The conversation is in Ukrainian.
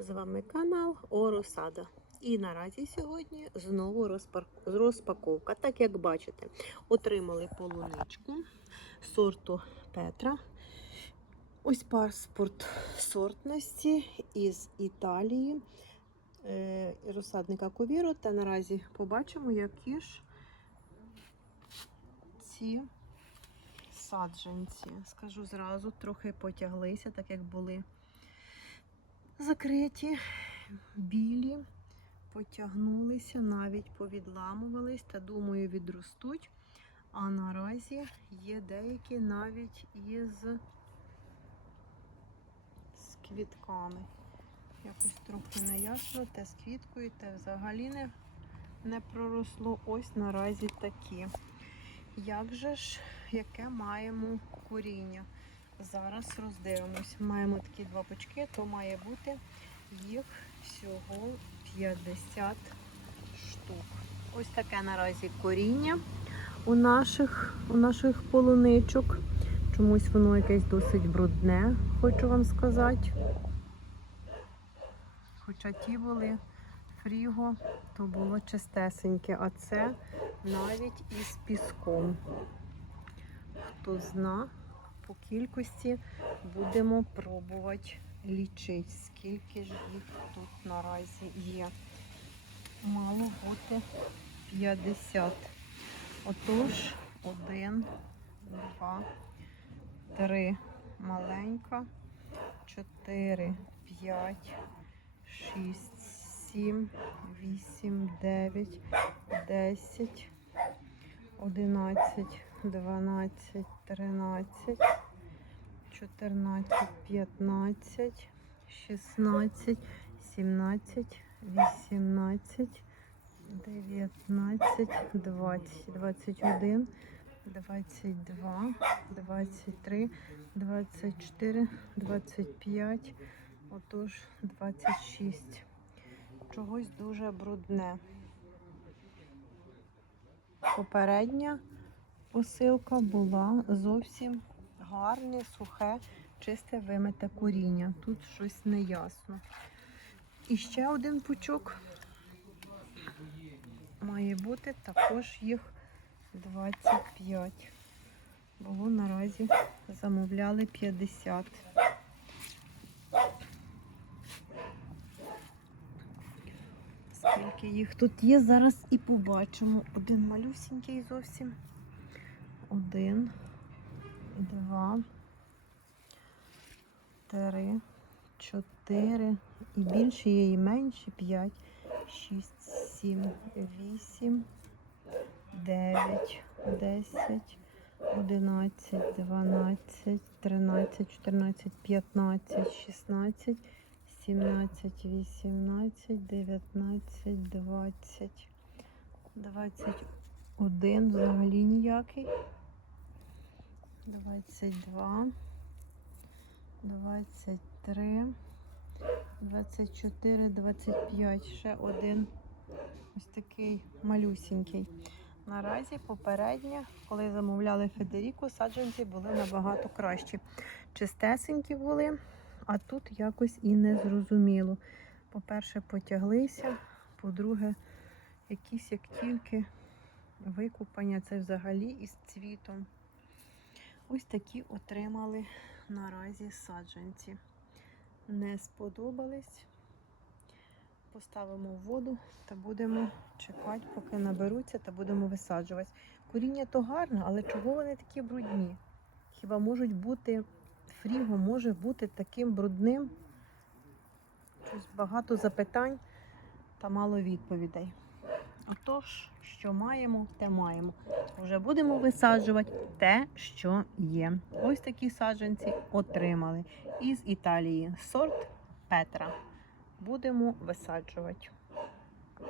З вами канал Оросада. І наразі сьогодні знову розпаковка. Так як бачите, отримали полуничку сорту Петра. Ось паспорт сортності із Італії е, розсадника Ковіро. Та наразі побачимо, які ж ці саджанці. Скажу зразу, трохи потяглися, так як були закриті, білі, потягнулися, навіть повідламувались та, думаю, відростуть. А наразі є деякі навіть із з квітками. Якось трохи неясно, те з квіткою, те взагалі не, не проросло. Ось наразі такі. Як же ж, яке маємо коріння? Зараз роздивимось. Маємо такі два пучки, то має бути їх всього 50 штук. Ось таке наразі коріння у наших, у наших полуничок. Чомусь воно якесь досить брудне, хочу вам сказати. Хоча ті були фріго, то було чистесеньке, а це навіть із піском. Хто зна, по кількості будемо пробувати лічити, скільки ж їх тут наразі є. Мало бути 50. Отож, один, два, три маленька, чотири, п'ять, шість, сім, вісім, дев'ять, десять, одинадцять, дванадцять, тринадцять, чотирнадцять, п'ятнадцять, шістнадцять, сімнадцять, вісімнадцять, дев'ятнадцять, двадцять, двадцять один, двадцять два, двадцять три, двадцять чотири, двадцять п'ять, отож двадцять шість. Чогось дуже брудне. Попередня посилка була зовсім гарне, сухе, чисте вимите коріння. Тут щось неясно. І ще один пучок має бути також їх 25. Було наразі замовляли 50. Скільки їх тут є, зараз і побачимо. Один малюсенький зовсім. Один, два, три, чотири. І більше є, і менше. П'ять, шість, сім, вісім, дев'ять, десять, одинадцять, дванадцять, тринадцять, чотирнадцять, п'ятнадцять, шістнадцять. 17, 18, 19, 20, 21 взагалі ніякий. 22, 23, 24, 25. Ще один ось такий малюсінький. Наразі попередньо, коли замовляли Федеріку, саджанці були набагато кращі. Чистесенькі були. А тут якось і не зрозуміло. По-перше, потяглися, по-друге, якісь як тільки викупання, це взагалі із цвітом. Ось такі отримали наразі саджанці. Не сподобались. Поставимо в воду та будемо чекати, поки наберуться, та будемо висаджувати. Коріння то гарне, але чого вони такі брудні? Хіба можуть бути фріго може бути таким брудним? Щось багато запитань та мало відповідей. Отож, що маємо, те маємо. Вже будемо висаджувати те, що є. Ось такі саджанці отримали із Італії. Сорт Петра. Будемо висаджувати.